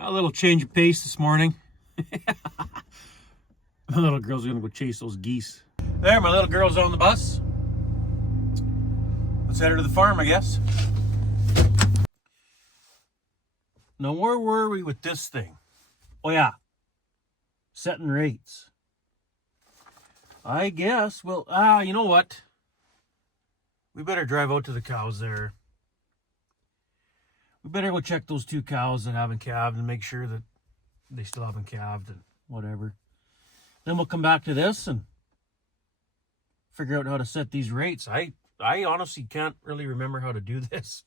A little change of pace this morning. My little girl's gonna go chase those geese. There, my little girl's on the bus. Let's head her to the farm, I guess. Now, where were we with this thing? Oh yeah, setting rates. I guess, well, you know what? We better drive out to the cows there. We better go check those 2 cows that haven't calved and make sure that they still haven't calved and whatever. Then we'll come back to this and figure out how to set these rates. I honestly can't really remember how to do this.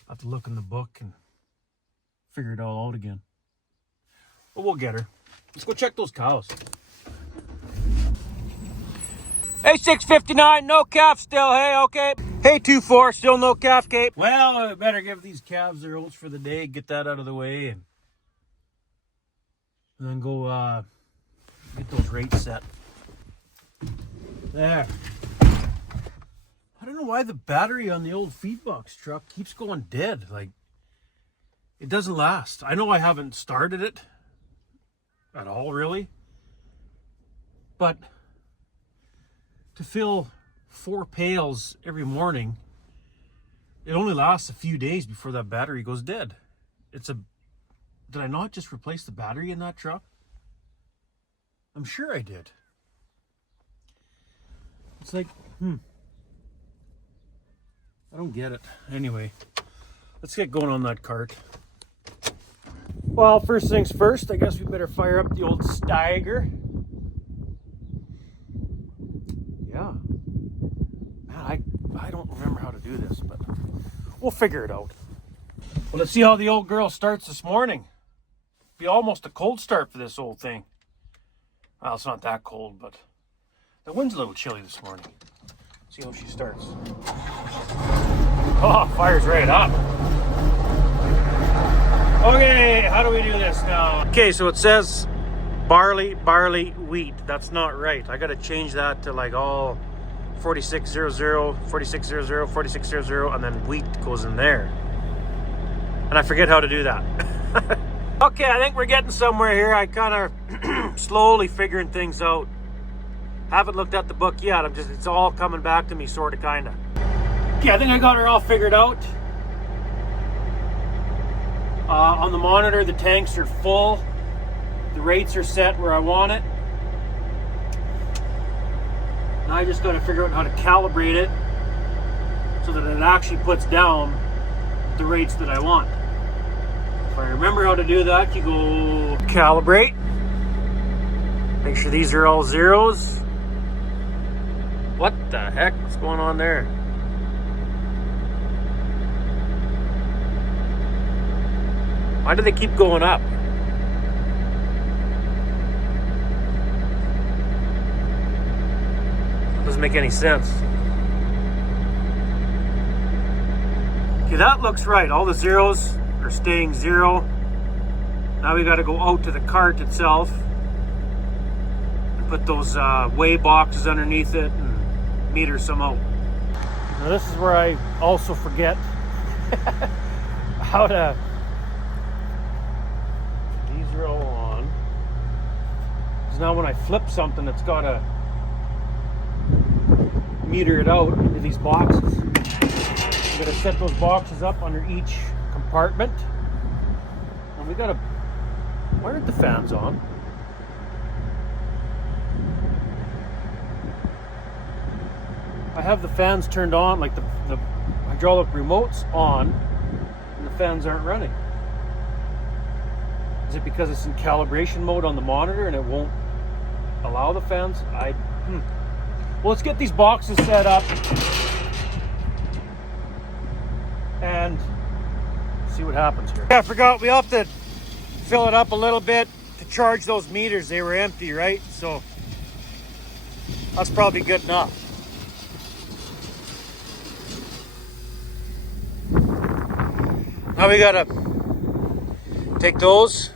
I'll have to look in the book and figure it all out again. But we'll get her. Let's go check those cows. Hey, 659, no calf still, hey, okay. Hey, 24, still no calf, Kate. Well, I better give these calves their oats for the day, get that out of the way, and then go get those rates set. There. I don't know why the battery on the old feed box truck keeps going dead. Like, it doesn't last. I know I haven't started it at all, really. But to fill 4 pails every morning, it only lasts a few days before that battery goes dead. Did I not just replace the battery in that truck? I'm sure I did. It's like, I don't get it. Anyway, let's get going on that cart. Well, first things first, I guess we better fire up the old Steiger. Yeah. Man, I don't remember how to do this, but we'll figure it out. Well, let's see how the old girl starts this morning. Be almost a cold start for this old thing. Well, it's not that cold, but the wind's a little chilly this morning. See how she starts. Oh, fire's right up. Okay, how do we do this now? Okay, so it says barley, wheat. That's not right. I gotta change that to like all 4600, 4600, 4600, and then wheat goes in there. And I forget how to do that. Okay, I think we're getting somewhere here. I kind of slowly figuring things out. Haven't looked at the book yet. It's all coming back to me, sort of, kind of. Okay, I think I got her all figured out. On the monitor, the tanks are full. The rates are set where I want it. Now I just got to figure out how to calibrate it so that it actually puts down the rates that I want. If I remember how to do that, you go calibrate. Make sure these are all zeros. What the heck? What's going on there? Why do they keep going up? Doesn't make any sense. Okay, that looks right. All the zeros are staying zero. Now we got to go out to the cart itself and put those weigh boxes underneath it and meter some out. Now this is where I also forget how to. These are all on. Because now when I flip something, it's got to meter it out into these boxes. I'm going to set those boxes up under each compartment. And we got to. Why aren't the fans on? I have the fans turned on, like the hydraulic remote's on, and the fans aren't running. Is it because it's in calibration mode on the monitor and it won't allow the fans? Well, let's get these boxes set up and see what happens here. I forgot we have to fill it up a little bit to charge those meters. They were empty, right? So that's probably good enough. Now we gotta take those,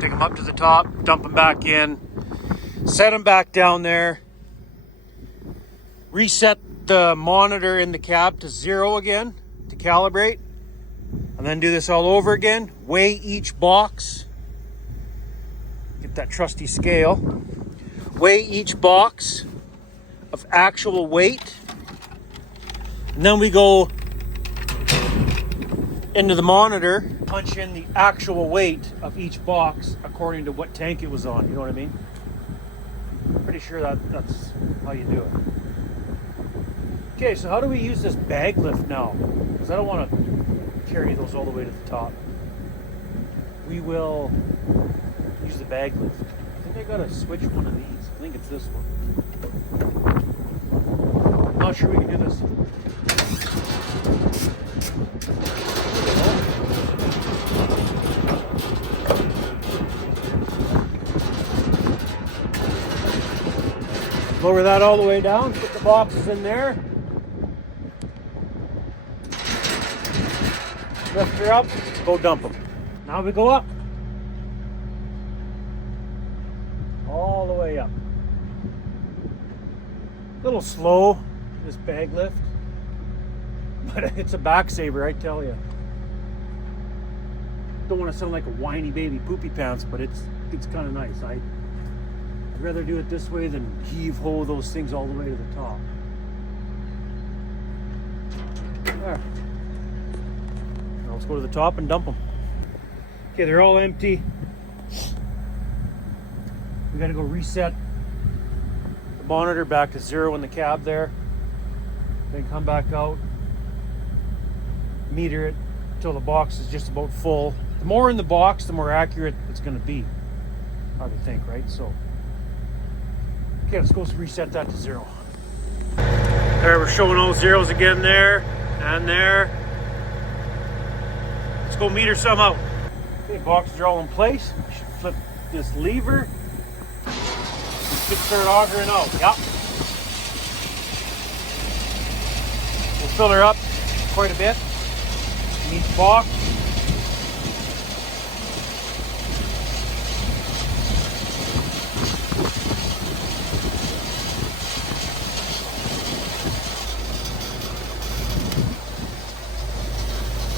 take them up to the top, dump them back in, set them back down there, reset the monitor in the cab to 0 again to calibrate, And then do this all over again. Weigh each box. Get that trusty scale. Weigh each box of actual weight. And then we go into the monitor, punch in the actual weight of each box according to what tank it was on. You know what I mean? Pretty sure that's how you do it. Okay, so how do we use this bag lift now? Because I don't want to carry those all the way to the top. We will use the bag lift. I think I gotta switch one of these. I think it's this one. Not sure we can do this. Lower that all the way down, put the boxes in there. Lift her up, go dump them. Now we go up. All the way up. A little slow, this bag lift. But it's a back saver, I tell you. Don't want to sound like a whiny baby poopy pants, but it's kind of nice. I'd rather do it this way than heave-ho those things all the way to the top. There. Now let's go to the top and dump them. Okay, they're all empty. We gotta go reset the monitor back to 0 in the cab there. Then come back out, meter it until the box is just about full. The more in the box, the more accurate it's gonna be, I would think, right? So, okay, let's go reset that to 0. There, we're showing all zeros again there and there. Let's go meter some out. Okay, boxes are all in place. We should flip this lever. Should start augering out. Yep. We'll fill her up quite a bit in each box.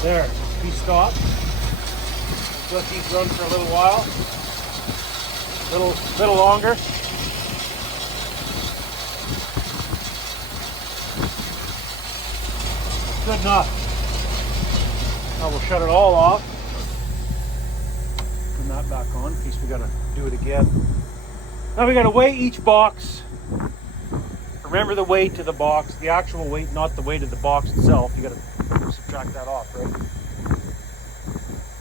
There, we stop. Let these run for a little while. Little longer. Good enough. Now we'll shut it all off. Turn that back on in case we gotta do it again. Now we gotta weigh each box. Remember the weight to the box, the actual weight, not the weight of the box itself. You gotta subtract that off, right?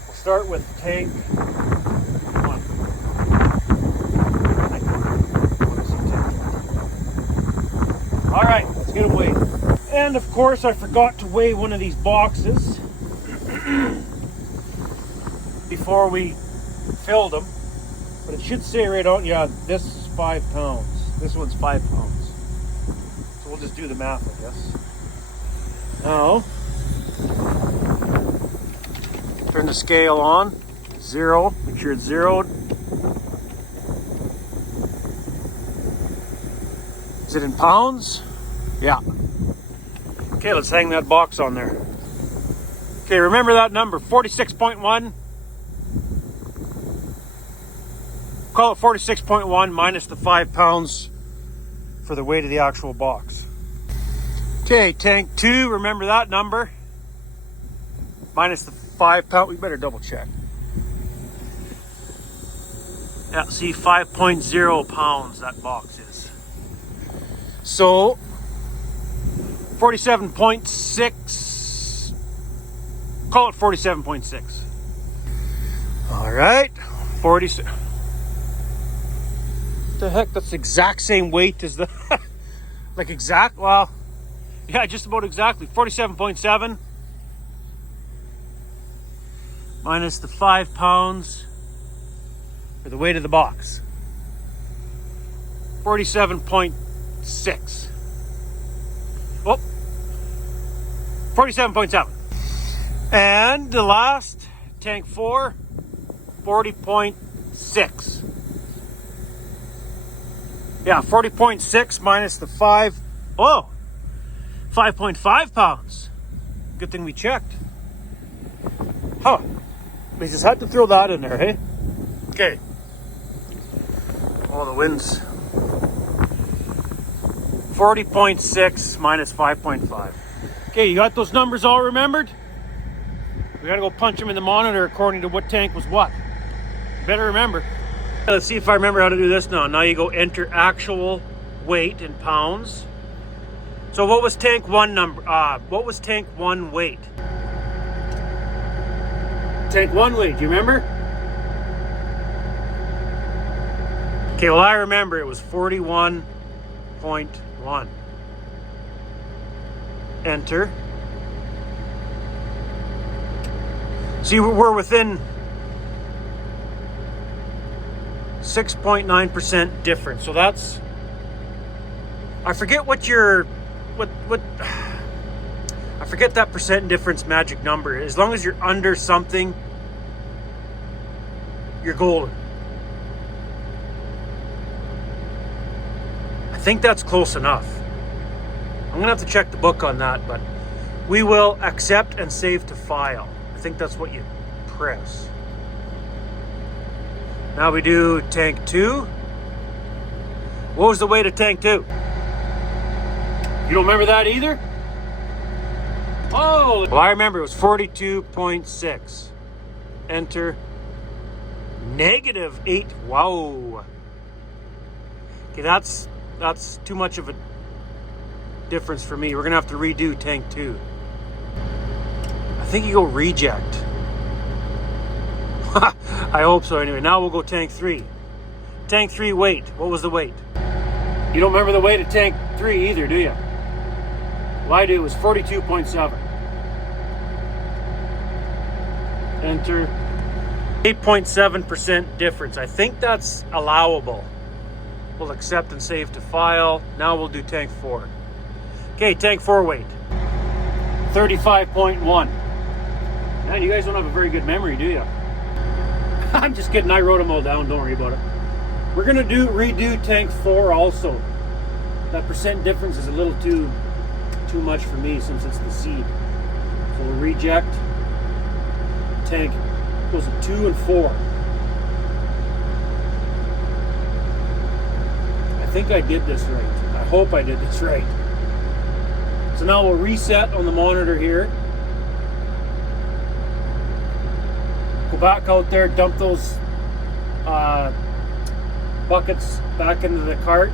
We'll start with tank 1. All right, let's get it weighed. And of course, I forgot to weigh one of these boxes before we filled them. But it should say right on, yeah, this is 5 pounds. This one's 5 pounds. So we'll just do the math, I guess. Now, turn the scale on, 0, make sure it's zeroed. Is it in pounds? Yeah. Okay, let's hang that box on there. Okay, remember that number, 46.1. Call it 46.1 minus the 5 pounds for the weight of the actual box. Okay, tank 2, remember that number. Minus the 5 pound, we better double check. Yeah, see, 5.0 pounds that box is. So, 47.6, call it 47.6. All right, 46. What the heck, that's the exact same weight as the, like exact, well, yeah, just about exactly, 47.7 minus the 5 pounds for the weight of the box. 47.6. Oh, 47.7. And the last, tank 4, 40.6. Yeah, 40.6 minus the 5. Oh, 5.5 pounds. Good thing we checked. Huh. We just had to throw that in there, hey? Okay. Oh, the wind's 40.6 minus 5.5. Okay, you got those numbers all remembered? We gotta go punch them in the monitor according to what tank was what. Better remember. Let's see if I remember how to do this now. Now you go enter actual weight in pounds. So what was tank one number? What was tank one weight? Tank one weight, do you remember? Okay, well I remember it was 41.1. Enter. See, we're within 6.9% difference. So that's, I forget what your, what, I forget that percent difference magic number. As long as you're under something, you're golden. I think that's close enough. I'm gonna have to check the book on that, but we will accept and save to file. I think that's what you press. Now we do tank 2. What was the weight of tank 2? You don't remember that either? Oh, well, I remember it was 42.6. Enter. -8. Wow. Okay, that's too much of a difference for me. We're gonna have to redo tank 2. I think you go reject. I hope so. Anyway, now we'll go tank 3. Tank 3 weight. What was the weight? You don't remember the weight of tank 3 either, do you? Well, I do. It was 42.7. Enter. 8.7% difference. I think that's allowable. We'll accept and save to file. Now we'll do tank 4. Okay, tank 4 weight. 35.1. Man, you guys don't have a very good memory, do you? I'm just kidding. I wrote them all down. Don't worry about it. We're gonna redo tank 4 also. That percent difference is a little too much for me since it's the seed. So we'll reject. Tank goes to 2 and 4. I think I did this right. I hope I did this right. So now we'll reset on the monitor here. Go back out there, dump those buckets back into the cart,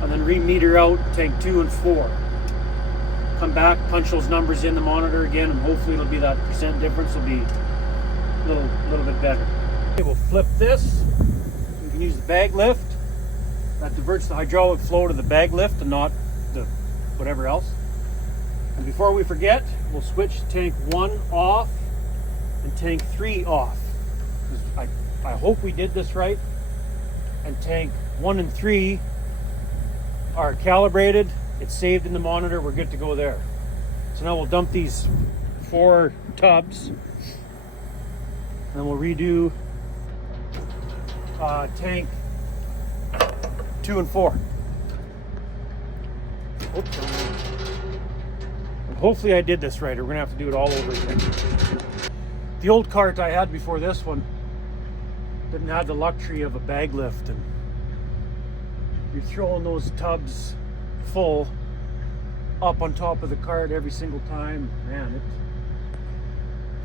and then re-meter out tank 2 and 4. Come back, punch those numbers in the monitor again, and hopefully it'll be that percent difference will be a little bit better. Okay, we'll flip this. We can use the bag lift. That diverts the hydraulic flow to the bag lift and not the whatever else. And before we forget, we'll switch tank 1 off and tank 3 off. I hope we did this right. And tank 1 and 3 are calibrated. It's saved in the monitor. We're good to go there. So now we'll dump these 4 tubs. And then we'll redo tank 2 and 4. Oops. And hopefully I did this right, or we're gonna have to do it all over again. The old cart I had before this one didn't have the luxury of a bag lift, and you're throwing those tubs full up on top of the cart every single time. Man,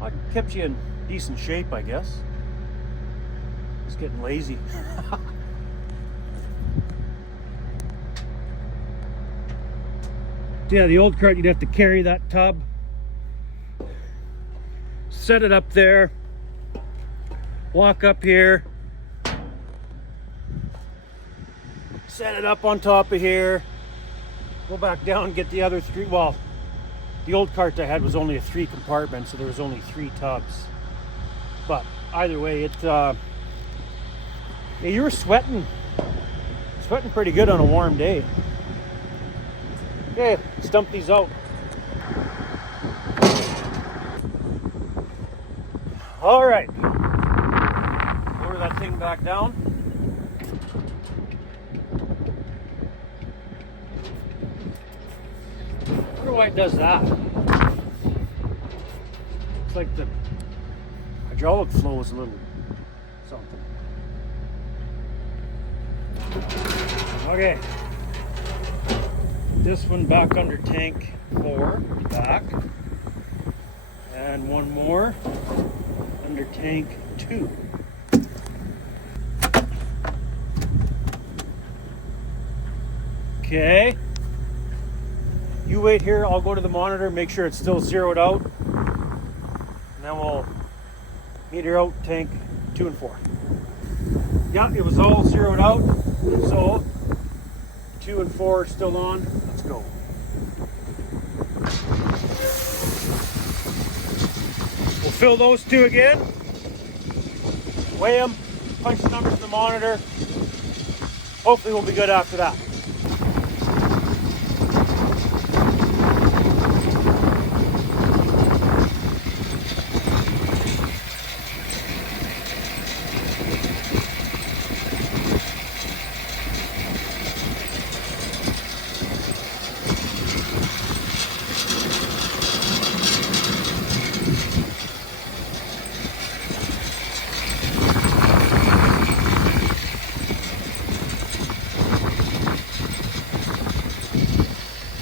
it kept you in decent shape, I guess. Just getting lazy. Yeah, the old cart, you'd have to carry that tub, set it up there, walk up here, set it up on top of here, go back down and get the other 3. Well, the old cart I had was only a 3 compartment, so there was only 3 tubs. But either way, yeah, you were sweating pretty good on a warm day. Okay, let's dump these out. All right, lower that thing back down. I wonder why it does that. It's like the hydraulic flow is a little something. Okay. This one back under tank 4, back. And one more under tank 2. Okay. You wait here, I'll go to the monitor, make sure it's still zeroed out. And then we'll meter out tank 2 and 4. Yeah, it was all zeroed out. So 2 and 4 are still on. Let's go. We'll fill those 2 again. Weigh them, punch the numbers in the monitor. Hopefully we'll be good after that.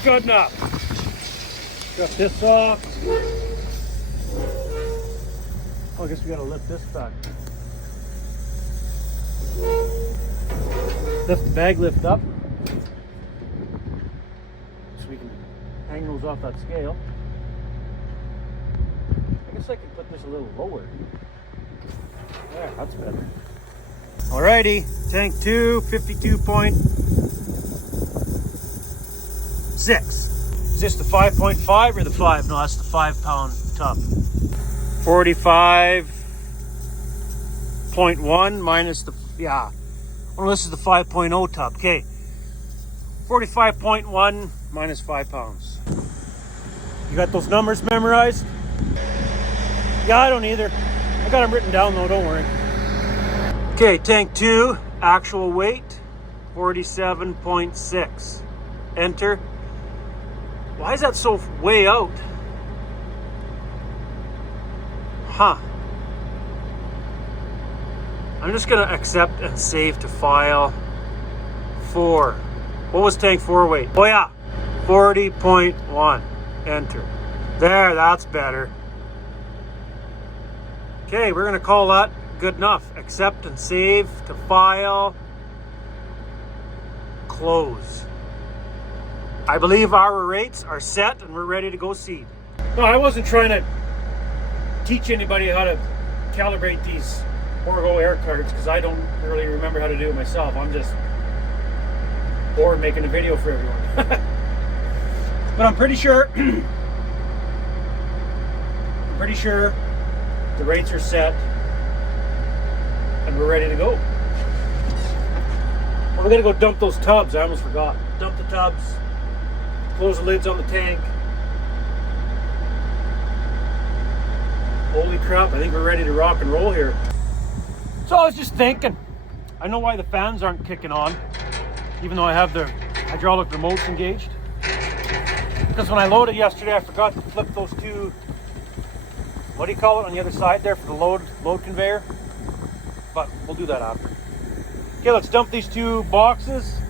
Good enough. Got this off. Oh, I guess we gotta lift this back. Lift the bag lift up so we can hang those off that scale. I guess I can put this a little lower. There, that's better. Alrighty, tank 2, 52.6. Is this the 5.5 or the 5? No, that's the 5 pound tub. 45.1 minus the, yeah. Well, this is the 5.0 tub. Okay. 45.1 minus 5 pounds. You got those numbers memorized? Yeah, I don't either. I got them written down though, don't worry. Okay, tank 2, actual weight, 47.6. Enter. Why is that so way out? Huh. I'm just gonna accept and save to file 4. What was tank 4 weight? Oh yeah, 40.1. Enter. There, that's better. Okay, we're gonna call that good enough. Accept and save to file. Close. I believe our rates are set and we're ready to go seed. No, I wasn't trying to teach anybody how to calibrate these Borgo air carts because I don't really remember how to do it myself. I'm just bored making a video for everyone. But I'm pretty sure the rates are set and we're ready to go. Well, we're gonna go dump those tubs. I almost forgot. Dump the tubs. Close the lids on the tank. Holy crap, I think we're ready to rock and roll here. So I was just thinking, I know why the fans aren't kicking on, even though I have the hydraulic remotes engaged. Because when I loaded yesterday, I forgot to flip those 2, what do you call it, on the other side there for the load conveyor. But we'll do that after. Okay, let's dump these 2 boxes,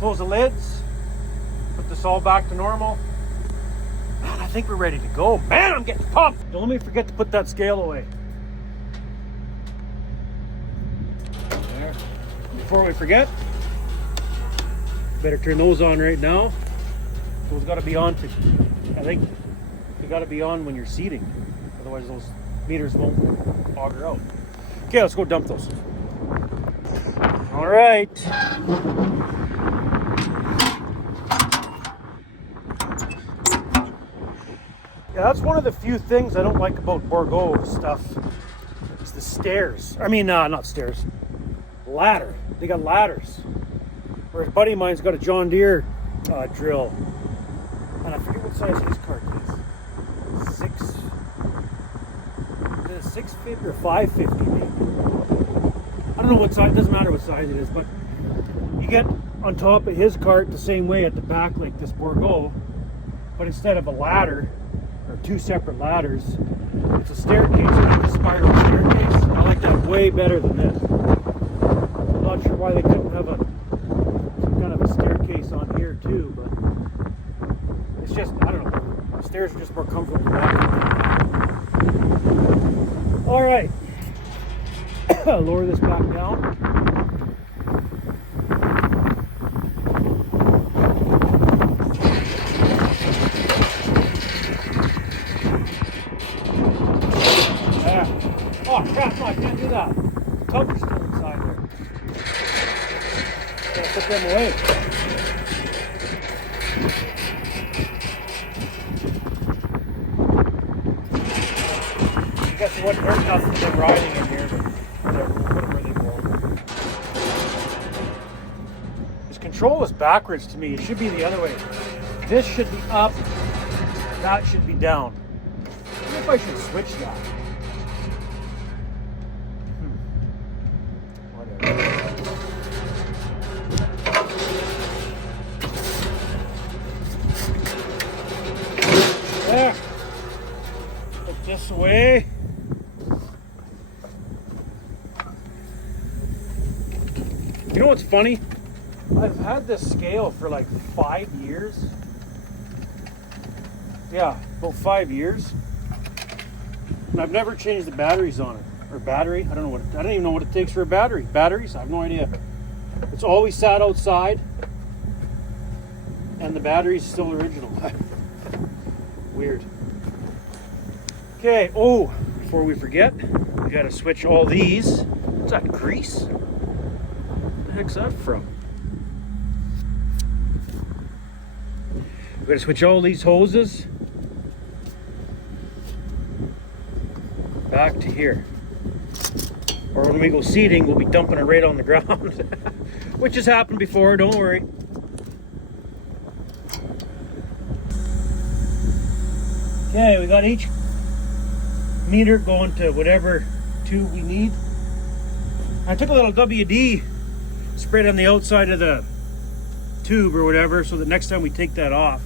close the lids. Put this all back to normal. Man, I think we're ready to go. Man, I'm getting pumped. Don't let me forget to put that scale away. There. Before we forget, better turn those on right now. Those got to be on. I think they got to be on when you're seating. Otherwise, those meters won't auger out. Okay, let's go dump those. All right. Yeah, that's one of the few things I don't like about Borgo stuff. It's the stairs. I mean, not stairs. Ladder. They got ladders. Whereas a buddy of mine's got a John Deere drill. And I forget what size his cart is. 650 or 550 maybe. I don't know what size, it doesn't matter what size it is, but you get on top of his cart the same way at the back like this Borgo, but instead of a ladder, or 2 separate ladders, It's a staircase, like a spiral staircase. I like that way better than this. I'm not sure why they couldn't have some kind of a staircase on here too, but it's just, I don't know. The stairs are just more comfortable than that. All right, lower this back down. Oh crap, no, I can't do that. The tubs are still inside there. Gotta put them away. I guess it wouldn't hurt nothing to them riding in here, but whatever, put them where they belong. This control is backwards to me. It should be the other way. This should be up, that should be down. I wonder if I should switch that. There. Put this away. You know what's funny? I've had this scale for like 5 years. Yeah, about 5 years. And I've never changed the batteries on it. Or battery. I don't even know what it takes for a battery. Batteries? I have no idea. It's always sat outside. And the battery's still original. Weird. Okay, oh, before we forget, we gotta switch all these. What's that, grease? What the heck's that from? We gotta switch all these hoses back to here. Or when we go seeding, we'll be dumping it right on the ground. Which has happened before, don't worry. Okay, we got each meter going to whatever tube we need. I took a little WD, sprayed on the outside of the tube or whatever, so that next time we take that off,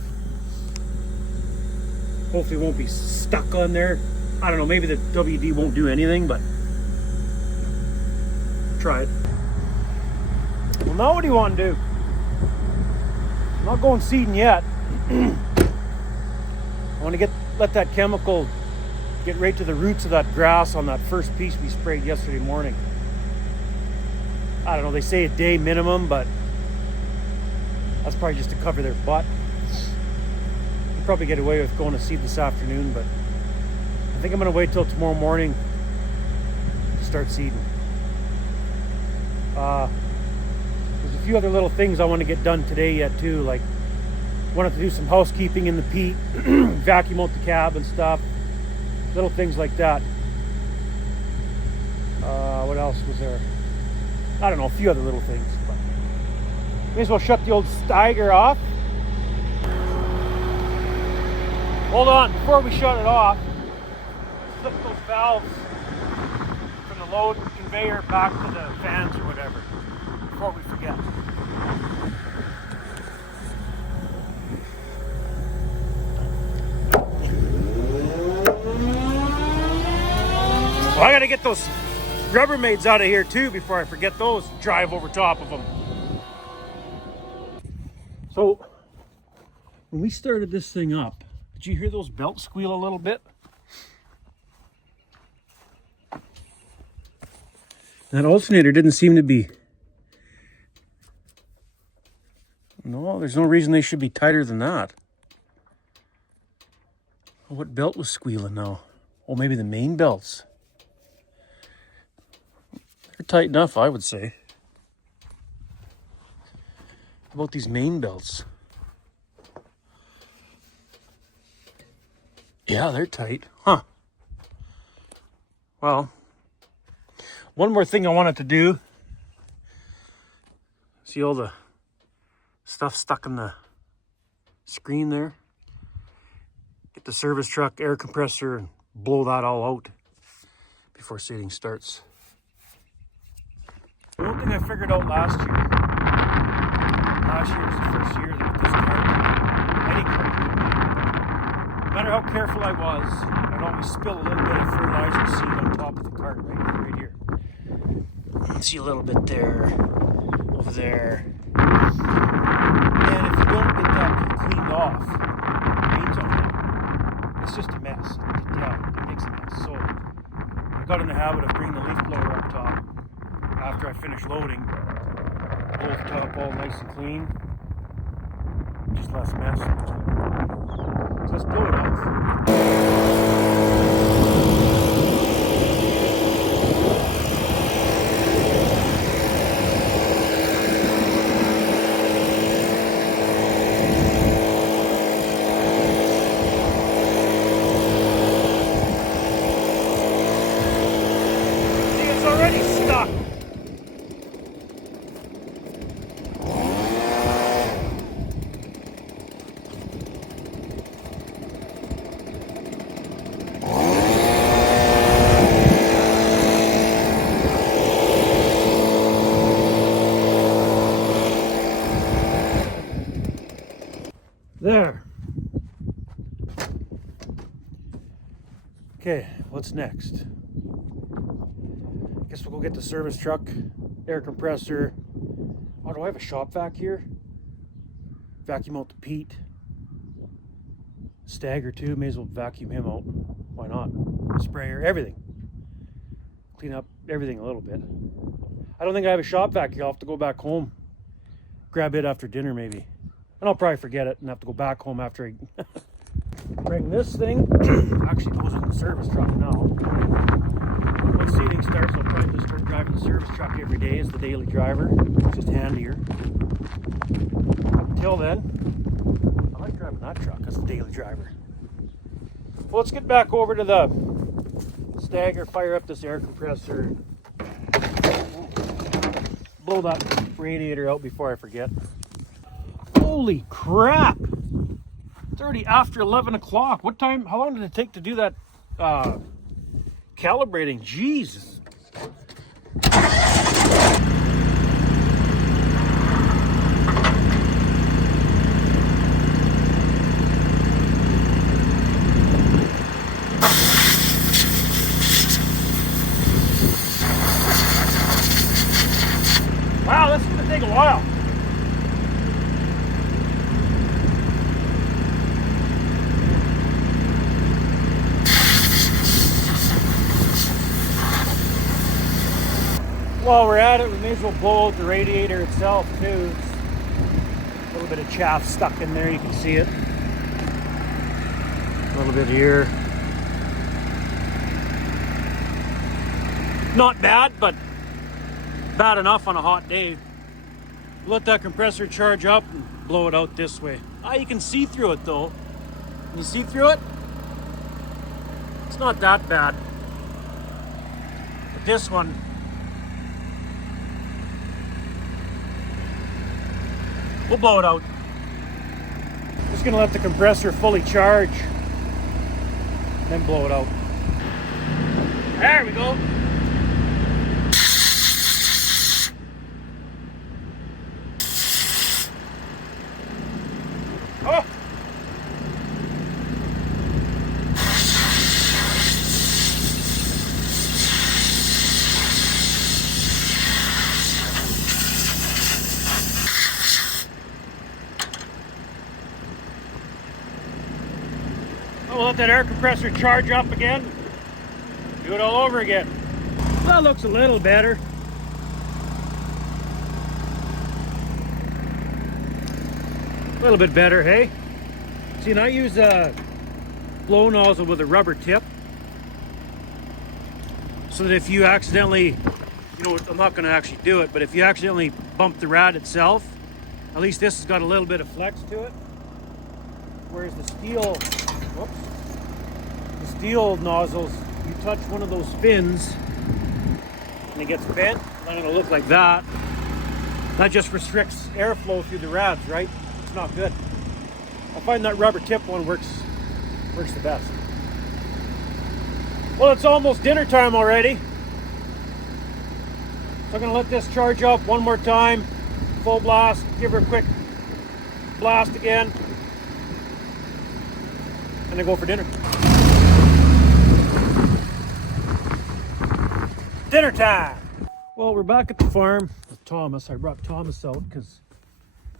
hopefully it won't be stuck on there. I don't know, maybe the WD won't do anything, but try it. Well, now what do you want to do? I'm not going seeding yet. I want to let that chemical get right to the roots of that grass on that first piece we sprayed yesterday morning. I don't know, they say a day minimum, but that's probably just to cover their butt. You'll probably get away with going to seed this afternoon, but I think I'm going to wait till tomorrow morning to start seeding. There's a few other little things I want to get done today yet too, like wanted to do some housekeeping in the peat, vacuum out the cab and stuff, little things like that. What else was there? I don't know, a few other little things, but may as well shut the old Steiger off. Hold on, before we shut it off, flip those valves from the load conveyor back to the fans or whatever, before we forget. Well, I gotta get those Rubbermaids out of here too before I forget those and drive over top of them. So, when we started this thing up, did you hear those belts squeal a little bit? That alternator didn't seem to be... No, there's no reason they should be tighter than that. What belt was squealing now? Oh, maybe the main belts. They're tight enough, I would say. How about these main belts? Yeah, they're tight. Huh. Well, one more thing I wanted to do. See all the stuff stuck in the screen there? Get the service truck air compressor and blow that all out before seeding starts. One thing I figured out last year was the first year that this cart, any cart, no matter how careful I was, I'd always spill a little bit of fertilizer seed on top of the cart right here. See a little bit there, over there. And if you don't get that cleaned off, rains on it, it's just a mess. It makes a mess. So I got in the habit of bringing the leaf blower up top after I finish loading. Blow the top all nice and clean. Just less mess. So let's blow it off. See, it's already stuck. There. Okay, what's next? Guess we'll go get the service truck, air compressor. Oh, do I have a shop vac here? Vacuum out the peat. Stagger too, may as well vacuum him out. Why not? Sprayer, everything. Clean up everything a little bit. I don't think I have a shop vac. I'll have to go back home. Grab it after dinner maybe. And I'll probably forget it and have to go back home after I bring this thing. Actually goes in the service truck now. Once seating starts, I'll probably just start driving the service truck every day as the daily driver. It's just handier. Until then, I like driving that truck as the daily driver. Well, let's get back over to the stagger, fire up this air compressor. Blow that radiator out before I forget. Holy crap! It's already after 11 o'clock. What time? How long did it take to do that calibrating? Jesus. Wow, this is gonna take a while. While we're at it, we may as well blow out the radiator itself too. It's a little bit of chaff stuck in there, you can see it. A little bit here. Not bad, but bad enough on a hot day. Let that compressor charge up and blow it out this way. You can see through it though. Can you see through it? It's not that bad. But this one, we'll blow it out. Just gonna let the compressor fully charge, then blow it out. There we go. Oh! We'll let that air compressor charge up again. Do it all over again. That looks a little better. A little bit better, hey? See, and I use a blow nozzle with a rubber tip, so that if you accidentally, you know, I'm not going to actually do it, but if you accidentally bump the rad itself, at least this has got a little bit of flex to it. Whereas the steel, the steel nozzles, you touch one of those fins and it gets bent, then it'll look like that. That just restricts airflow through the rads, right? It's not good. I find that rubber tip one works the best. Well, it's almost dinner time already. So I'm gonna let this charge up one more time, full blast, give her a quick blast again, and then go for dinner. dinner time. Well, we're back at the farm with Thomas. I brought Thomas out because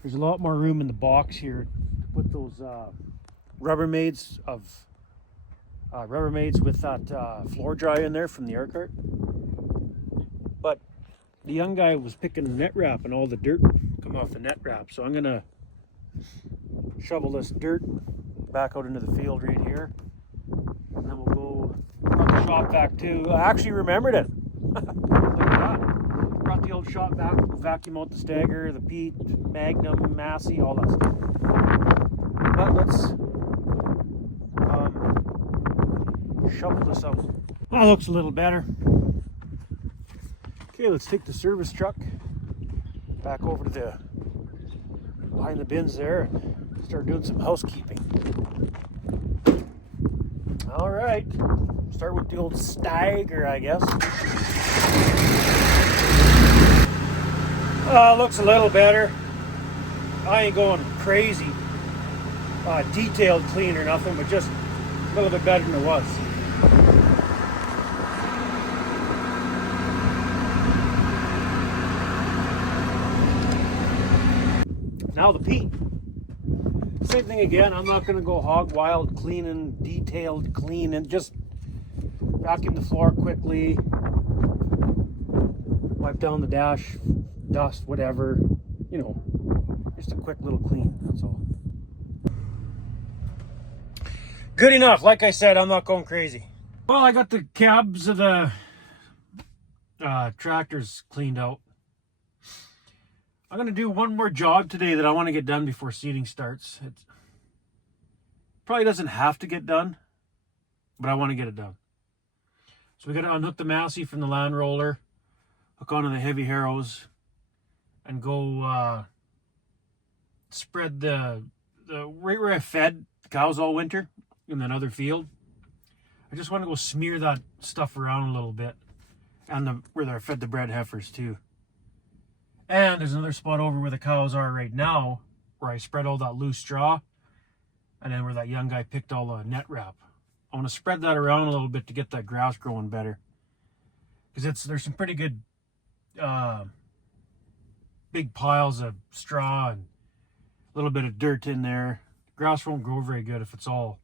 there's a lot more room in the box here to put those Rubbermaids with that floor dry in there from the air cart. But the young guy was picking the net wrap and all the dirt come off the net wrap. So I'm gonna shovel this dirt back out into the field right here. And then we'll go run the shop vac too. I actually remembered it. Look at that. Brought the old shop vac, vacuum out the stagger, the peat, magnum, massey, all that stuff. But let's shovel this out. That looks a little better. Okay, let's take the service truck back over to the behind the bins there and start doing some housekeeping. All right, start with the old stagger, I guess. Looks a little better. I ain't going crazy detailed clean or nothing, but just a little bit better than it was. Now the peat. Same thing again. I'm not going to go hog wild cleaning, detailed clean, and just vacuum the floor quickly, wipe down the dash, dust, whatever, you know, just a quick little clean, that's all. Good enough. Like I said, I'm not going crazy. Well, I got the cabs of the tractors cleaned out. I'm going to do one more job today that I want to get done before seeding starts. It probably doesn't have to get done, but I want to get it done. So we got to unhook the massey from the land roller, hook onto the heavy harrows, and go spread the right where I fed the cows all winter in another field. I just want to go smear that stuff around a little bit, and where I fed the bred heifers too. And there's another spot over where the cows are right now, where I spread all that loose straw, and then where that young guy picked all the net wrap. I want to spread that around a little bit to get that grass growing better, because there's some pretty good big piles of straw and a little bit of dirt in there. Grass won't grow very good if it's all,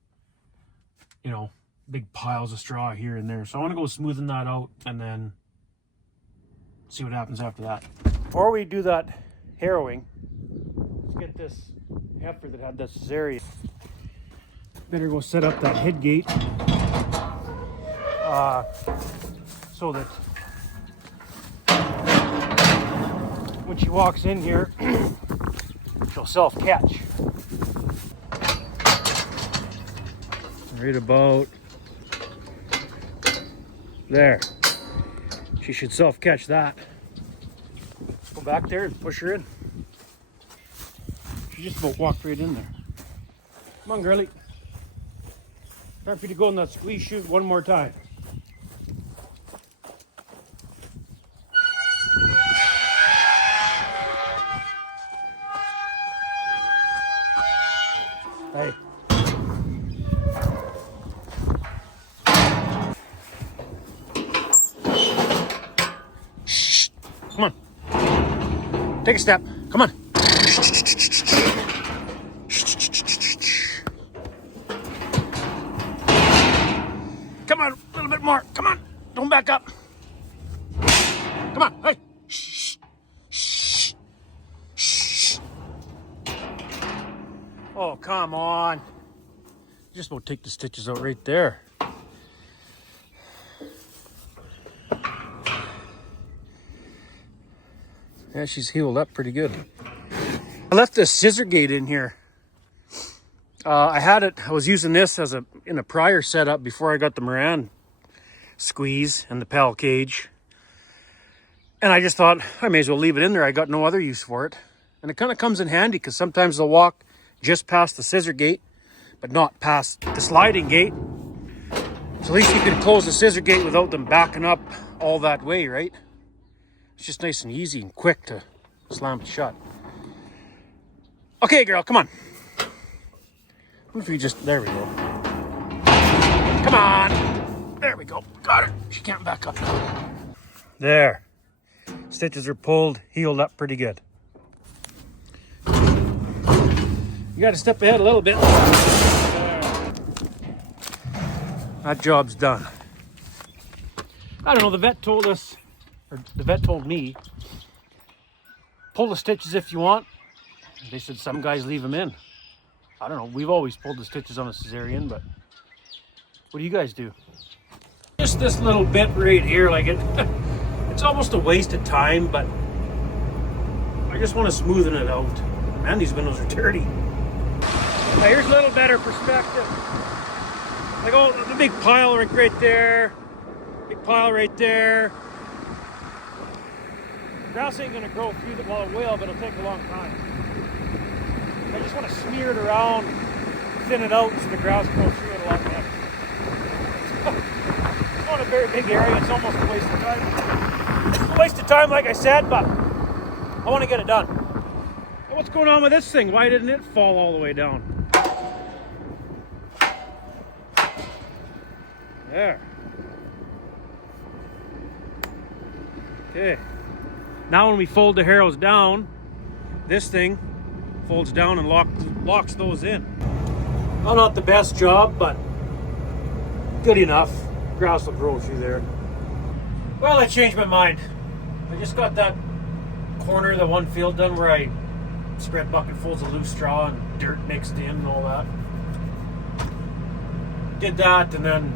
you know, big piles of straw here and there. So I want to go smoothing that out and then see what happens after that. Before we do that harrowing, let's get this heifer that had that cesarean. Better go set up that head gate so that when she walks in here, she'll self-catch. Right about there. She should self-catch that. Go back there and push her in. She just about walked right in there. Come on, girlie. Time for you to go in that squeeze chute one more time. Hey. Shh. Come on. Take a step. Come on. Come on, a little bit more. Come on. Don't back up. Come on. Hey. Shh. Shh. Shh. Oh, come on. Just about take the stitches out right there. Yeah, she's healed up pretty good. I left the scissor gate in here. I was using this in a prior setup before I got the Moran squeeze and the PAL cage. And I just thought I may as well leave it in there. I got no other use for it. And it kind of comes in handy because sometimes they'll walk just past the scissor gate, but not past the sliding gate. So at least you can close the scissor gate without them backing up all that way, right? It's just nice and easy and quick to slam it shut. Okay, girl, come on. What if we there we go. Come on. There we go. Got her. She can't back up now. There. Stitches are pulled, healed up pretty good. You got to step ahead a little bit. There. That job's done. I don't know, the vet told us, or the vet told me, pull the stitches if you want. They said some guys leave them in. I don't know, we've always pulled the stitches on a cesarean, but what do you guys do? Just this little bit right here, like it's almost a waste of time, but I just want to smoothen it out. Man, these windows are dirty. Now here's a little better perspective. Like, oh, the big pile right there. Big pile right there. Grass ain't gonna grow through it, well it will, but it'll take a long time. I just want to smear it around, thin it out so the grass grows through it a lot better. It's not a very big area, it's almost a waste of time. It's a waste of time, like I said, but I want to get it done. What's going on with this thing? Why didn't it fall all the way down? There. Okay. Now when we fold the harrows down, this thing folds down and locks those in. Well, not the best job, but good enough. Grass will grow through there. Well, I changed my mind. I just got that corner of the one field done where I spread bucketfuls of loose straw and dirt mixed in and all that. Did that and then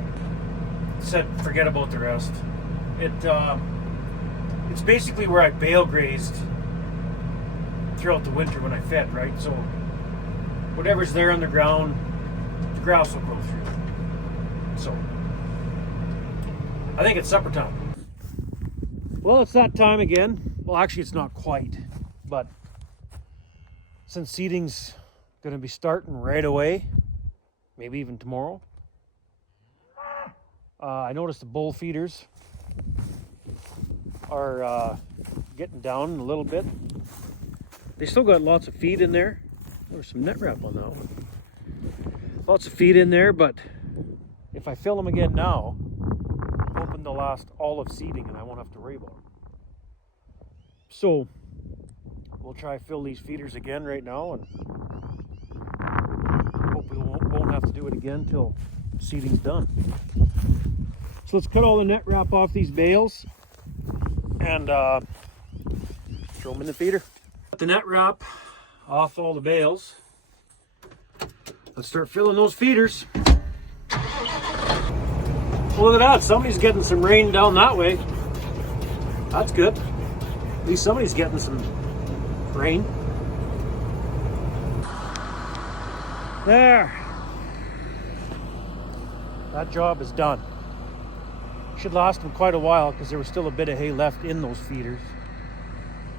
said forget about the rest. It's basically where I bale grazed throughout the winter when I fed, right? So whatever's there on the ground, the grass will grow through. So I think it's supper time. Well, it's that time again. Well, actually it's not quite, but since seeding's gonna be starting right away, maybe even tomorrow, I noticed the bull feeders are getting down a little bit. They still got lots of feed in there. There's some net wrap on that one. Lots of feed in there, but if I fill them again now, I'm hoping they'll last all of seeding and I won't have to worry about them. So we'll try to fill these feeders again right now and hope we won't have to do it again till seeding's done. So let's cut all the net wrap off these bales and throw them in the feeder. Cut the net wrap off all the bales. Let's start filling those feeders. Well, look at that, somebody's getting some rain down that way. That's good. At least somebody's getting some rain. There. That job is done. Should last them quite a while because there was still a bit of hay left in those feeders.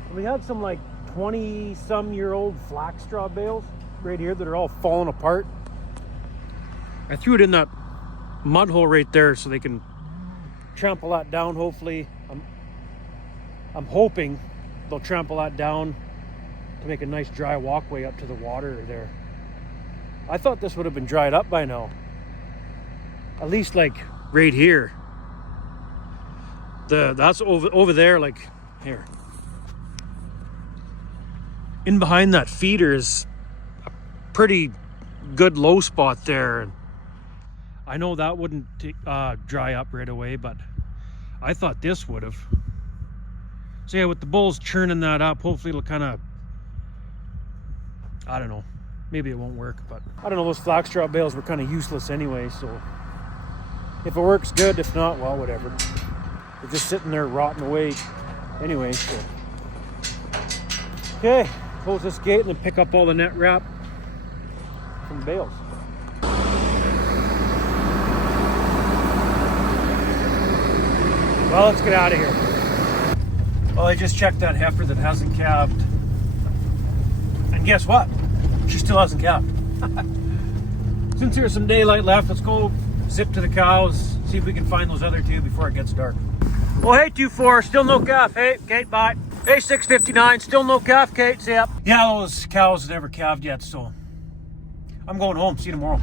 And we had some like 20-some-year-old flax straw bales right here that are all falling apart. I threw it in that mud hole right there so they can trample that down. Hopefully, I'm hoping they'll trample that down to make a nice dry walkway up to the water there. I thought this would have been dried up by now. At least like right here. That's over there, like here. In behind that feeder is a pretty good low spot there. I know that wouldn't dry up right away, but I thought this would have. So yeah, with the bulls churning that up, hopefully it'll kind of, I don't know, maybe it won't work, but I don't know, those flax straw bales were kind of useless anyway, so if it works, good. If not, well, whatever. They're just sitting there rotting away anyway, so. Okay, close this gate and then pick up all the net wrap from the bales. Well, let's get out of here. Well, I just checked that heifer that hasn't calved. And guess what? She still hasn't calved. Since there's some daylight left, let's go zip to the cows, see if we can find those other two before it gets dark. Well, hey, 2-4, still no calf. Hey, Kate, bye. Hey, 6:59, still no calf, Kate, see ya. Yeah, those cows never calved yet, so I'm going home. See you tomorrow.